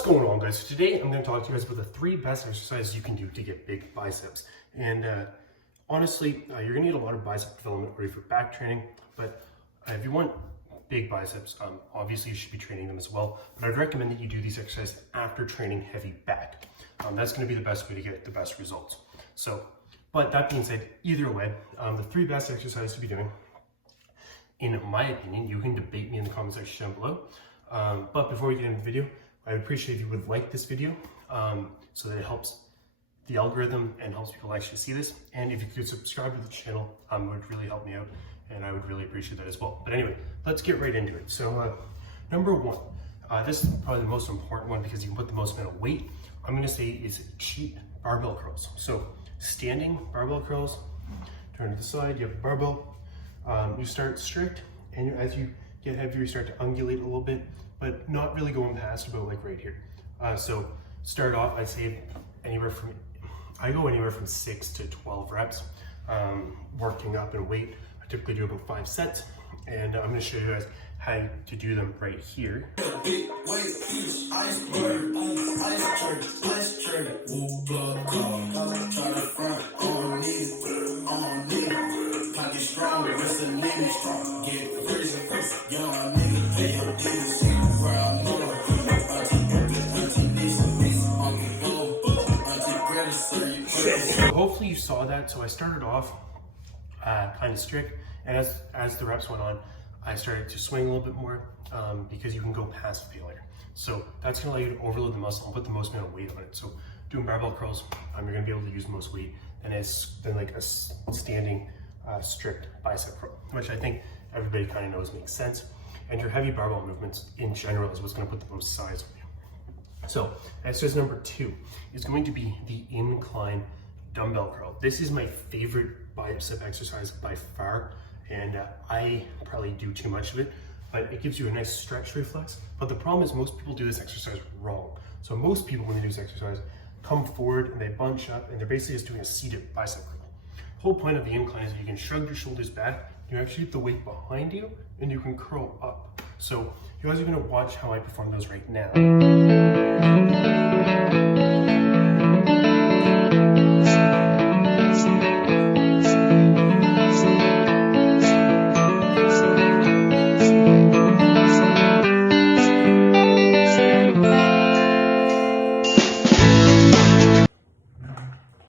What's going on, guys? So today I'm going to talk to you guys about the 3 best exercises you can do to get big biceps. And honestly, you're going to need a lot of bicep development ready for back training, but if you want big biceps, obviously you should be training them as well. But I'd recommend that you do these exercises after training heavy back. That's going to be the best way to get the best results. So, but that being said, either way, the 3 best exercises to be doing, in my opinion, you can debate me in the comment section down below. But before we get into the video, I would appreciate if you would like this video so that it helps the algorithm and helps people actually see this. And if you could subscribe to the channel, it would really help me out, and I would really appreciate that as well. But anyway, let's get right into it. So number 1, this is probably the most important one because you can put the most amount of weight. I'm going to say is cheat barbell curls. So standing barbell curls, turn to the side, you have a barbell. You start strict, and as you get heavier, you start to undulate a little bit, but not really going past about like right here. So start off, I say I go anywhere from 6 to 12 reps, working up in weight. I typically do about 5 sets, and I'm going to show you guys how to do them right here. So hopefully you saw that. So I started off kind of strict, and as the reps went on, I started to swing a little bit more because you can go past failure. So that's going to allow you to overload the muscle and put the most amount of weight on it. So doing barbell curls, you're going to be able to use the most weight than like a standing strict bicep curl, which I think everybody kind of knows makes sense. And your heavy barbell movements in general is what's going to put the most size on you. So exercise number 2 is going to be the incline dumbbell curl. This is my favorite bicep exercise by far, and I probably do too much of it, but it gives you a nice stretch reflex. But the problem is most people do this exercise wrong. So most people, when they do this exercise, come forward and they bunch up, and they're basically just doing a seated bicep curl. The whole point of the incline is that you can shrug your shoulders back, you actually get the weight behind you, and you can curl up. So you guys are going to watch how I perform those right now.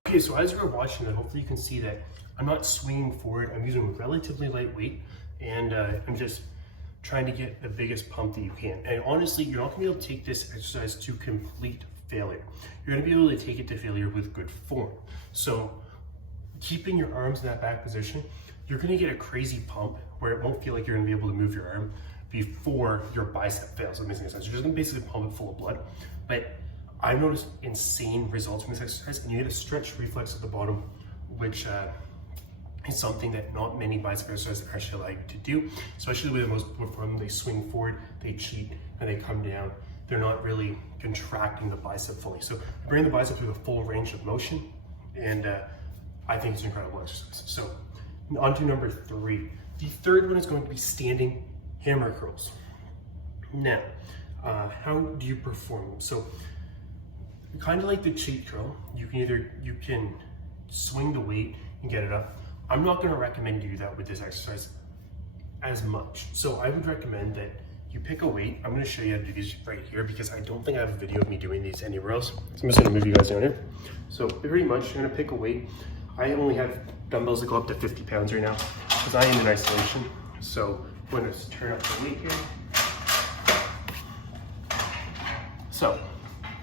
Okay, so as you're watching it, hopefully you can see that I'm not swinging forward. I'm using relatively light weight, and I'm just trying to get the biggest pump that you can. And honestly, you're not gonna be able to take this exercise to complete failure. You're gonna be able to take it to failure with good form. So keeping your arms in that back position, you're gonna get a crazy pump where it won't feel like you're gonna be able to move your arm before your bicep fails. That makes any sense. You're just gonna basically pump it full of blood. But I've noticed insane results from this exercise, and you get a stretch reflex at the bottom, which is something that not many bicep exercises actually like to do, especially the way that most people perform. They swing forward, they cheat, and they come down. They're not really contracting the bicep fully. So bring the bicep through the full range of motion, and I think it's an incredible exercise. So on to number 3. The third one is going to be standing hammer curls. Now, how do you perform them? So kind of like the cheat curl, you can swing the weight and get it up. I'm not going to recommend you do that with this exercise as much. So I would recommend that you pick a weight. I'm going to show you how to do these right here because I don't think I have a video of me doing these anywhere else. So I'm just going to move you guys down here. So pretty much you're going to pick a weight. I only have dumbbells that go up to 50 pounds right now because I am in isolation. So I'm going to turn up the weight here. So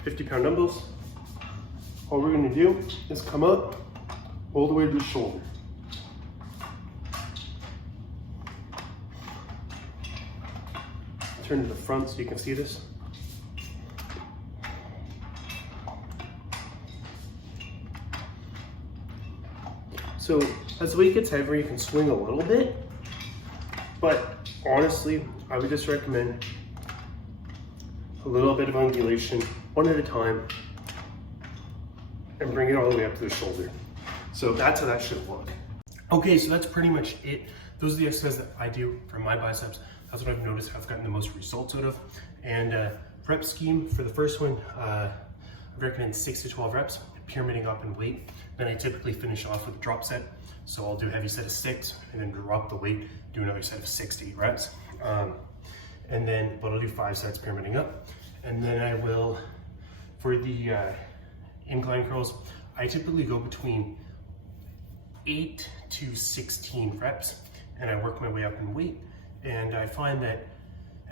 50-pound dumbbells. All we're going to do is come up all the way to the shoulder. Turn to the front so you can see this. So as the weight gets heavier, you can swing a little bit, but honestly, I would just recommend a little bit of undulation, one at a time, and bring it all the way up to the shoulder. So that's how that should look. Okay, so that's pretty much it. Those are the exercises that I do for my biceps. That's what I've noticed I've gotten the most results out of. And rep scheme for the first one, I recommend 6 to 12 reps, pyramiding up in weight. Then I typically finish off with a drop set. So I'll do a heavy set of 6 and then drop the weight, do another set of 6 to 8 reps. But I'll do 5 sets pyramiding up. And then I will, for the incline curls, I typically go between 8 to 16 reps and I work my way up in weight. And I find that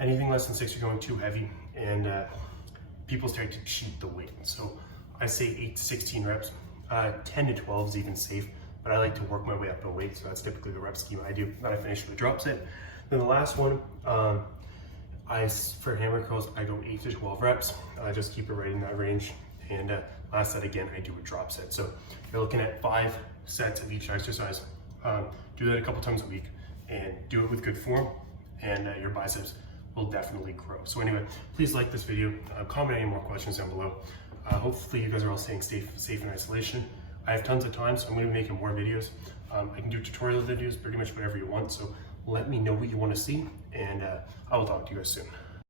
anything less than 6 are going too heavy and people start to cheat the weight. So I say 8 to 16 reps, 10 to 12 is even safe, but I like to work my way up in weight. So that's typically the rep scheme I do. Then I finish with a drop set. Then the last one, for hammer curls, I go 8 to 12 reps. I just keep it right in that range. And last set again, I do a drop set. So you're looking at 5 sets of each exercise. Do that a couple times a week and do it with good form, and your biceps will definitely grow. So anyway, please like this video, comment any more questions down below. Hopefully you guys are all staying safe in isolation. I have tons of time, so I'm gonna be making more videos. I can do tutorial videos, pretty much whatever you want. So let me know what you wanna see, and I will talk to you guys soon.